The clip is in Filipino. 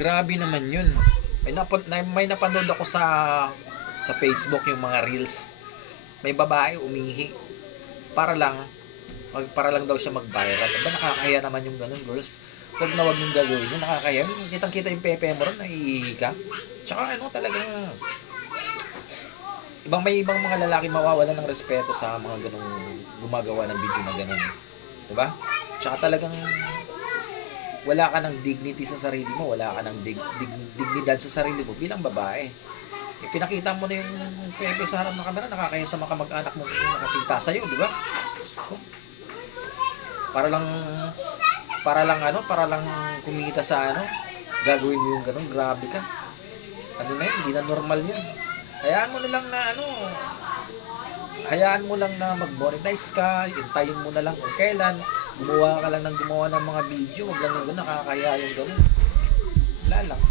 Grabe naman yun. May napanood ako sa Facebook yung mga reels. May babae umihi para lang daw siya mag-viral. Aba, nakakahiya naman yung ganun, girls. Wag yung gagawin yun. Nakakahiya. Kitang-kita yung pepe mo ron, naiihi ka. Tsaka ano, talagang may ibang mga lalaki mawawalan ng respeto sa mga ganung gumagawa ng video na ganun. 'Di ba? Tsaka talagang wala ka ng dignity sa sarili mo, wala ka ng dignidad sa sarili mo bilang babae. Pinakita mo na yung pepe sa harap ng kamera, nakakaya sa mga kamag-anak mo kung nakakita sa'yo, di ba? Para lang, para lang kumita sa ano, gagawin mo yung ganun, grabe ka. Ano na yun, hindi na normal yun. Hayaan mo na lang na ano, hayaan mo lang na mag-monetize ka, hintayin mo na lang kung kailan, gumawa ka lang ng gumawa ng mga video, wag lang yung ganun, nakakaya yung ganun. Wala lang.